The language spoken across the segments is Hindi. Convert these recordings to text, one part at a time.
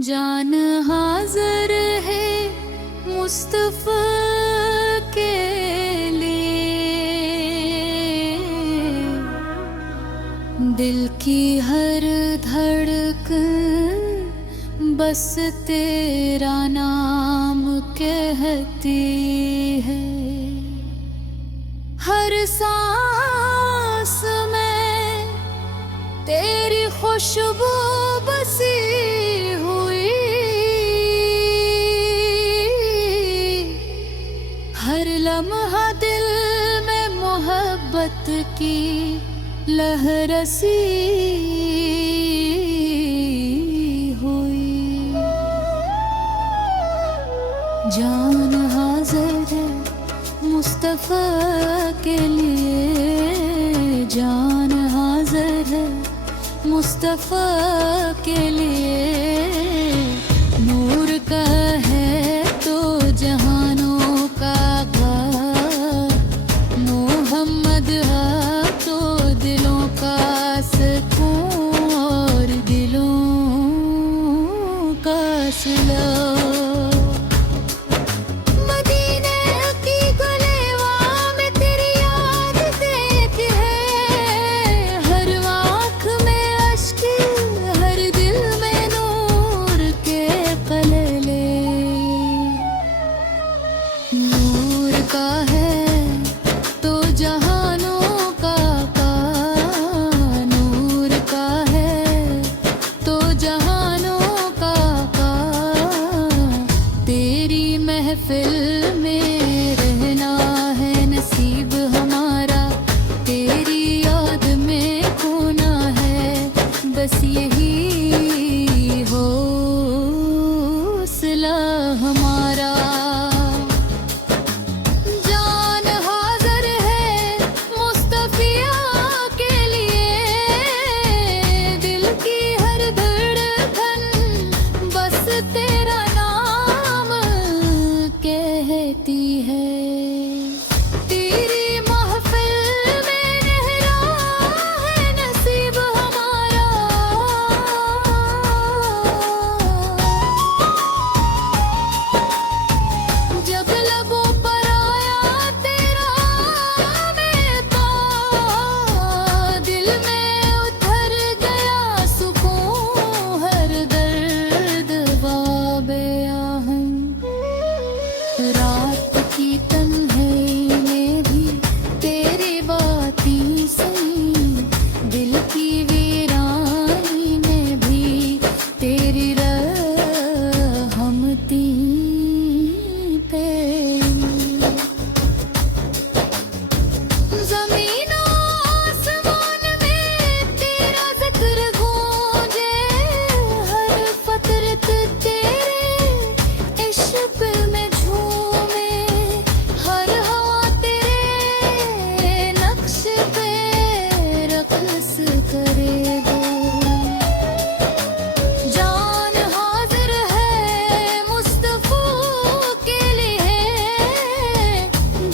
जान हाजिर है मुस्तफा के लिए, दिल की हर धड़कन बस तेरा नाम कहती है। हर सांस में तेरी खुशबू बसी हुई, हर लम्हा दिल में मोहब्बत की लहरसी हुई। जान हाजिर है मुस्तफा के लिए, जान हाजिर है मुस्तफा के लिए। नूर का है तो जहानों का ग़ार, मोहम्मद हा तो दिलों का सुकून और दिलों का सिला। महफिल में रहना है नसीब हमारा, तेरी याद में खोना है बस यही हौसला हमारा। जान हाजिर है मुस्तफिया के लिए, दिल की हर धड़कन बस तेरा कहती है। तेरी महफिल में रहना है नसीब हमारा, जब लबों पर आया तेरा मैं तो दिल में उतर गया सुकून, हर दर्द वाबे आहन। रात की तन्हाई में भी तेरी बातें सुनी, दिल की वीरानी में भी तेरी रहमती पे। ज़मीनों आसमान में तेरा ज़िक्र गूंजे, हर फ़तरत तेरे इश्क़ में जान हाजिर है मुस्तफा के लिए,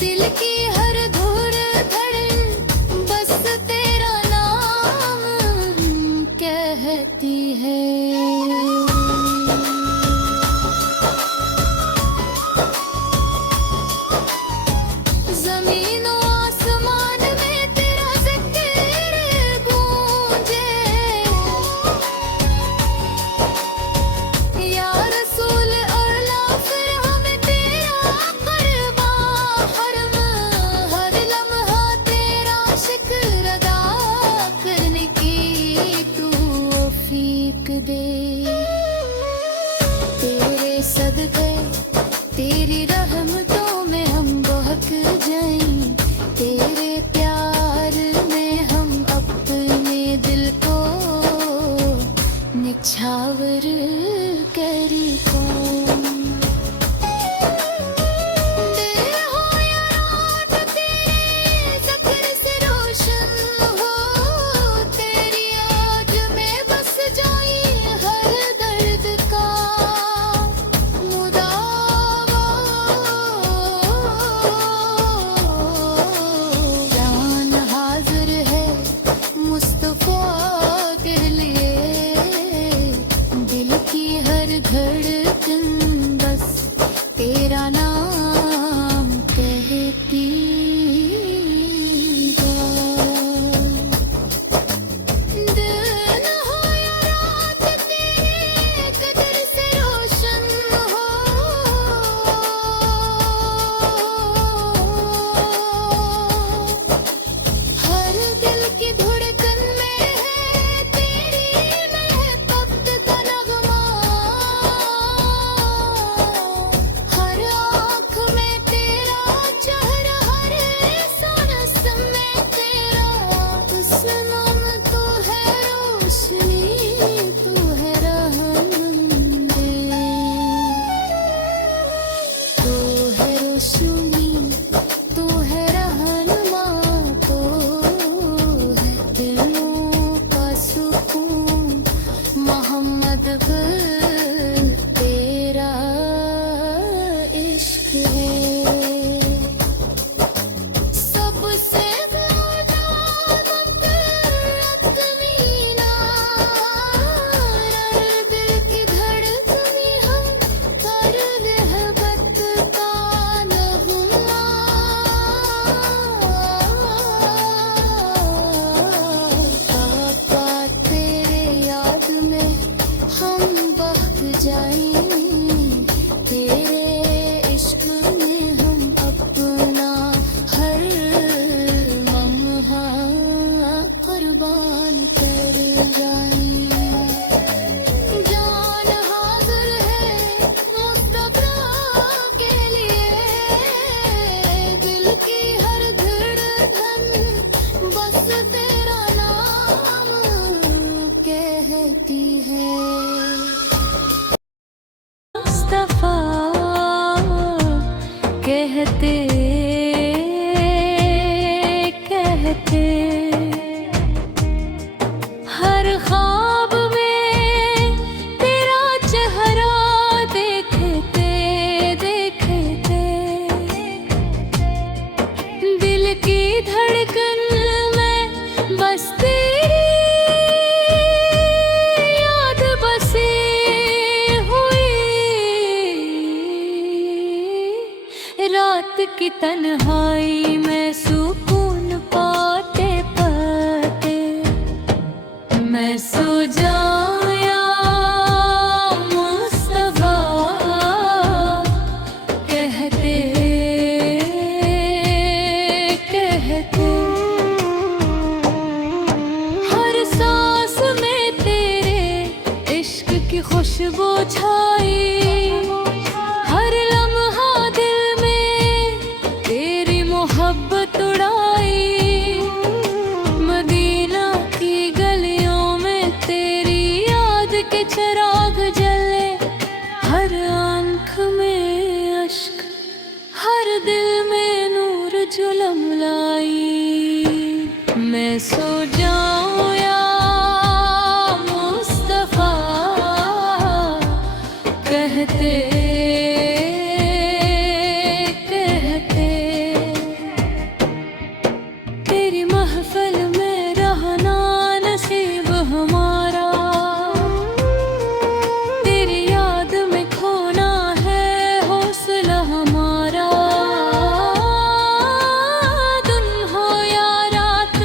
दिल की हर धड़कन बस तेरा नाम कहती है। ज़मीनों आसमान में तेरा ज़िक्र गूंजे, या रसूल अल्लाह फिर हमें तेरा क़ुर्बा हरम, हर लम्हा तेरा शुक्र अदा करने की तौफ़ीक़ दे। तेरे सदक़े तेरी रहमतों में हम बहक जाएं, तेरे प्यार में हम अपने दिल को निछावर करी कौन। दिल हो या रात तेरे ज़िक्र से रोशन हो, तेरी याद में बस जाए हर दर्द का मुदा हर धड़कन बस तेरा नाम कहती दिन हो या रात तेरे कदर से रोशन हो हर दिल की धड़कन में है तेरी महबत का नगमा हर आँख में तेरा चेहरा हर सांस में तेरा हुस्न तू है रोशनी तू है रहनुमाई तू है रोशनी तू है रहनुमा तू है दिलों का सुकून मोहम्मद तेरा इश्क है सबसे दिल की धड़कनी हम कर रहबत का नगमा पापा तेरे याद में हम बहक जाएं तेरे इश्क में हम अपना हर लम्हा कुर्बान कर जाएं जान हाजिर है मुस्तफा के लिए दिल की हर धड़कन बस तेरा नाम कहती है मुस्तफा कहते कहते हर ख्वाब में तेरा चेहरा देखते देखते दिल की धड़कन में बस तेरी याद बसे हुई रात की तन्हाई में सुकून पाते पाते मैं सो जाऊं या मुस्तफा कहते कहते हर सांस में तेरे इश्क की खुशबू छाई हर लम्हा दिल में तेरी मोहब्बत उड़ाई मदीना की गलियों में तेरी याद के चिराग जले हर आँख में अश्क हर दिल में नूर जुलम लाई मैं सो जाऊं या मुस्तफा कहते कहते तेरी महफिल में रहना नसीब हमारा तेरी याद में खोना है हौसला हमारा दिन हो या रात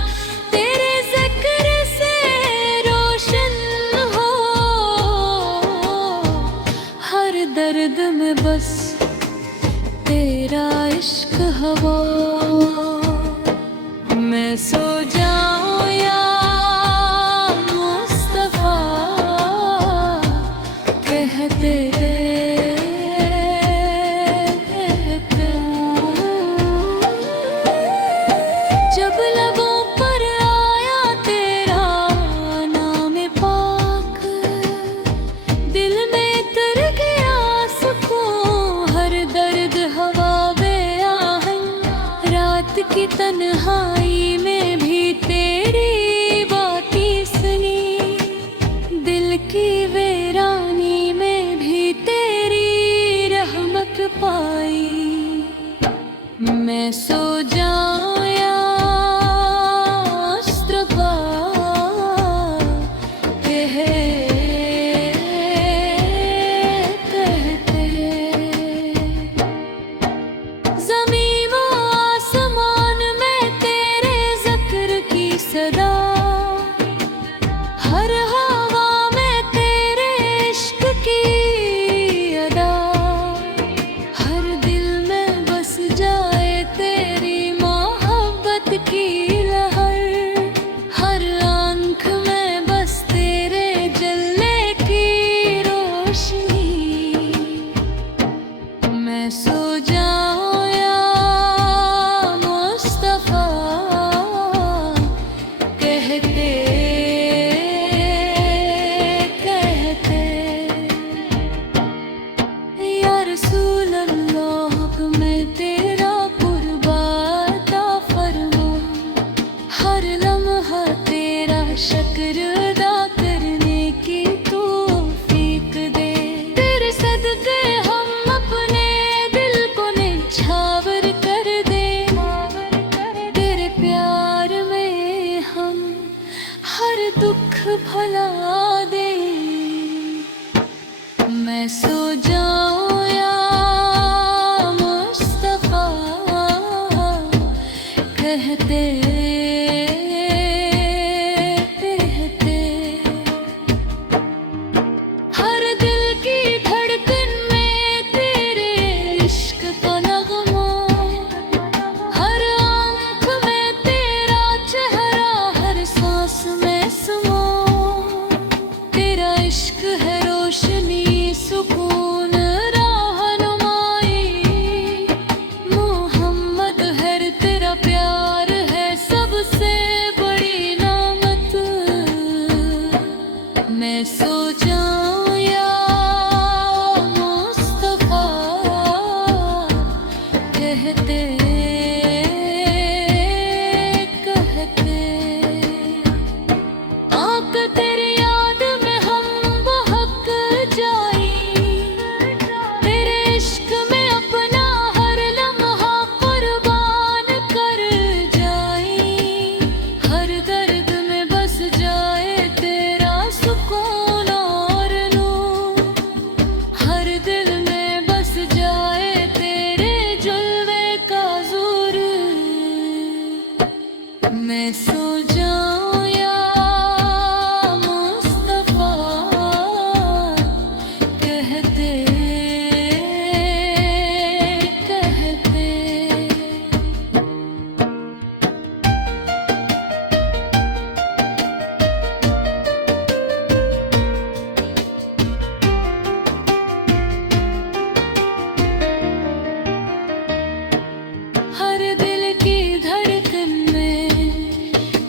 तेरे जिक्र से रोशन हो हर दर्द में बस तेरा इश्क हवा मैं सो जाऊं या मुस्तफा कहते कहते जब लबों पर आया तेरा नाम पाक दिल में तर गया सुकून हर दर्द हवा बेआहन रात की तन्हाई में भी तेरी बातें सुनी दिल की वीरानी में भी तेरी मैं सो जाऊं या मुस्तफा कहते कहते, हर दिल की धड़कन में तेरे इश्क का नगमा, हर आंख में तेरा चेहरा, हर सांस में समा। तेरा इश्क है रोशनी, सुकून, रहनुमाई। मोहम्मद है तेरा प्यार है सबसे बड़ी नामत। मैं सो जाऊं या मुस्तफा कहते कहते, आका तेरी याद में हम बहक जाई। तेरे इश्क में अपना हर लम्हा कुर्बान कर जाई। हर दर्द में बस जाए तेरा सुकून और नूर, हर दिल में बस जाए तेरे जुल्वे का ज़ूर। मैं सो जाऊं या मुस्तफा कहते कहते। हर दिल की धड़कन में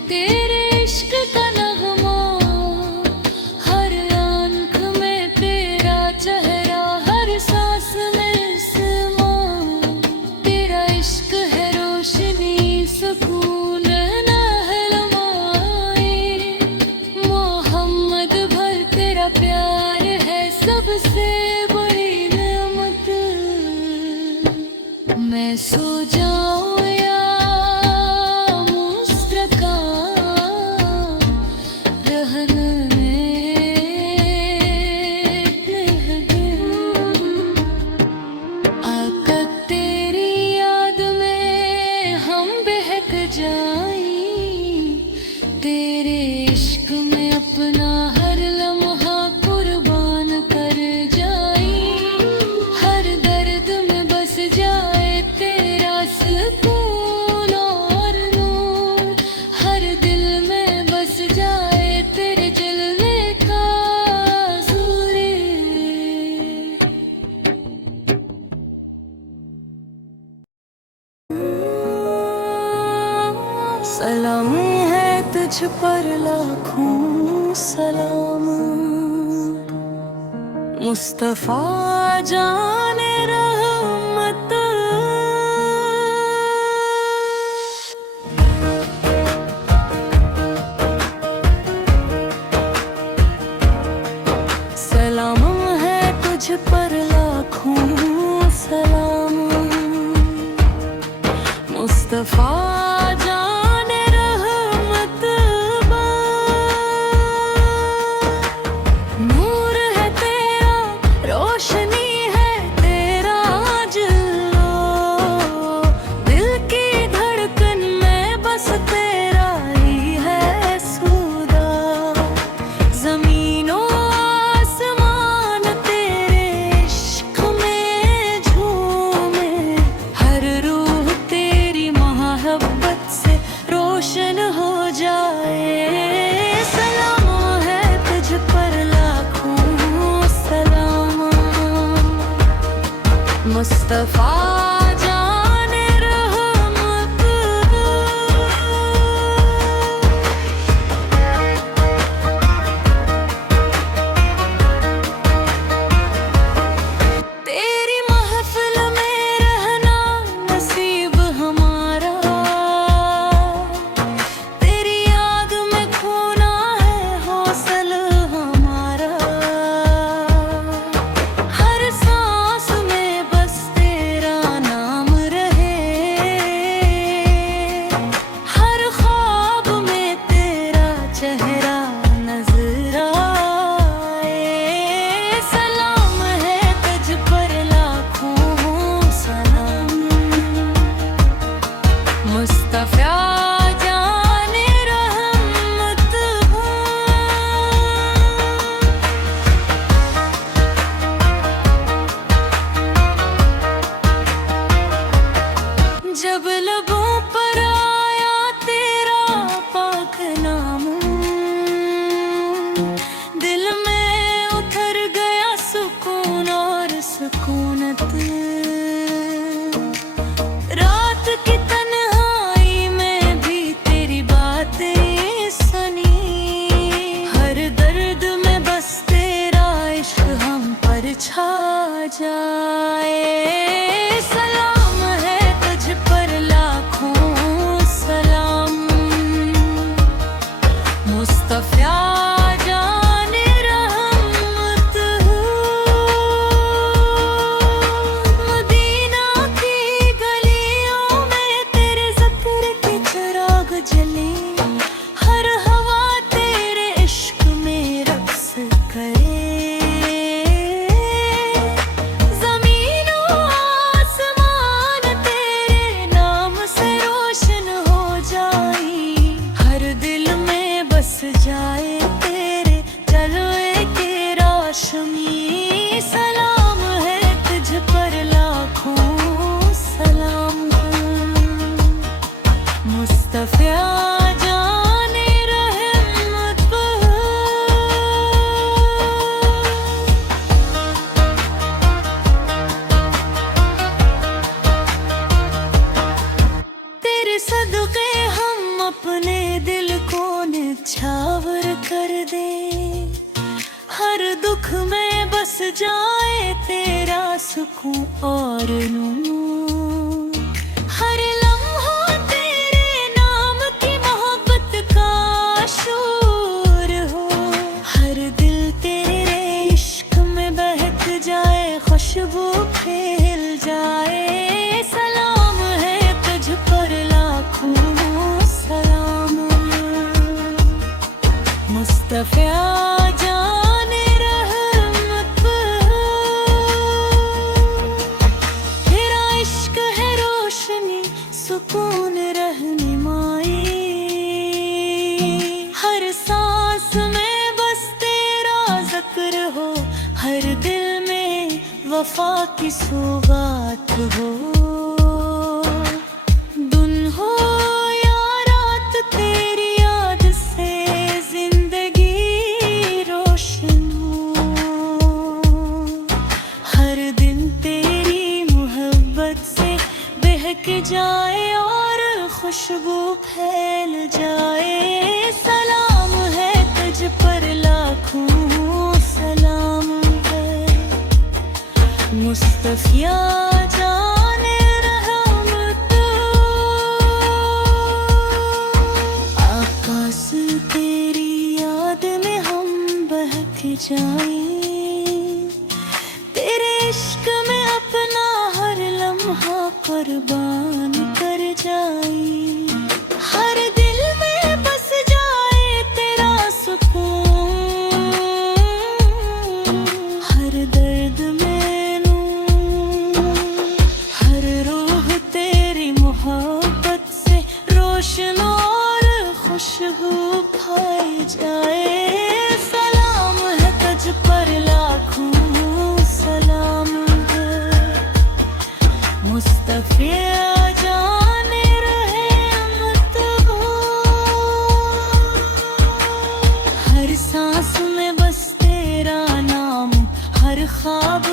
तेरे इश्क का नगमा, हर आंख में तेरा चेहरा, हर सांस में समा। तेरा इश्क है रोशनी, सुकून, रहनुमाई। मोहम्मद भर तेरा प्यार है सबसे बड़ी नेमत। मैं सो जाऊं या मुस्तफा रहने दे। आका तेरी याद में हम बहक जाई। तेरे इश्क में अपना हर लम्हा कुर्बान कर जाई। हर दर्द में बस जाए तेरा सुकून और नूर, हर दिल में बस जाए तेरे जलवे का ज़ूर। सलाम है तुझ पर लाखों सलाम, मुस्तफा जाने रहमत। सलाम है तुझ पर लाखों सलाम, मुस्तफा जाने रहमत बा। नूर है तेरा, रोशनी है तेरा जल्लो। दिल की धड़कन में बस तेरा ही है सूदा। ज़मीनों आसमान तेरे इश्क में झूमे, हर रूह तेरी मोहब्बत से रोशन हो जाए। सलाम है तुझ पर लाखों सलाम, मुस्तफा जाने रहमत। तेरी महफिल में रहना नसीब हमारा, तेरी याद में खोना है हौसल हमारा। हर सांस में बस तेरा जाए। सलाम है तुझ पर लाखों सलाम, मुस्तफा जाने रहमत हो। मदीना की गलियों में तेरे ज़िक्र के चिराग जले, हर हवा तेरे इश्क में रक्स करे। ज़मीन और आसमान तेरे नाम से रोशन हो जाए, हर दिल में बस जाए तेरे जलवे की रोशनी। सलाम है तुझ पर लाखों सलाम, मुस्तफा जाने रहमत हो। तेरे सदके हम अपने दिल को निछावर कर दे, हर दुख में बस जाए तेरा सुकून और नूर। हर लम्हा तेरे नाम की मोहब्बत का शोर हो, हर दिल तेरे इश्क में बहक जाए, खुशबू फैल जाए। सलाम है तुझ पर लाखों सलाम, मुस्तफा जाने रहमत हो। तेरा इश्क है रोशनी, सुकून रहनुमाई, हर सांस में बस तेरा ज़िक्र हो, हर दिल में वफा की सौगात हो। दिन हो या रात तेरी याद से जिंदगी रोशन हो, हर दिन तेरी मोहब्बत से बहक जाए और खुशबू फैल जाए। सलाम है तुझ पर लाखों सलाम है, मुस्तफा जाने रहमत हो। आकाश तेरी याद में हम बहक जाएं, तेरे इश्क में अपना हर लम्हा कुर्बान कर जाएं। हर दिल में बस जाए तेरा सुकून, हर दर्द में नूर, हर रूह तेरी मोहब्बत से रोशन और खुशबू पाई जाए। सलाम है तुझ पर लाखों सलाम है, मुस्तफा जाने रहमत हो। हर सांस में बस तेरा नाम, हर ख्वाब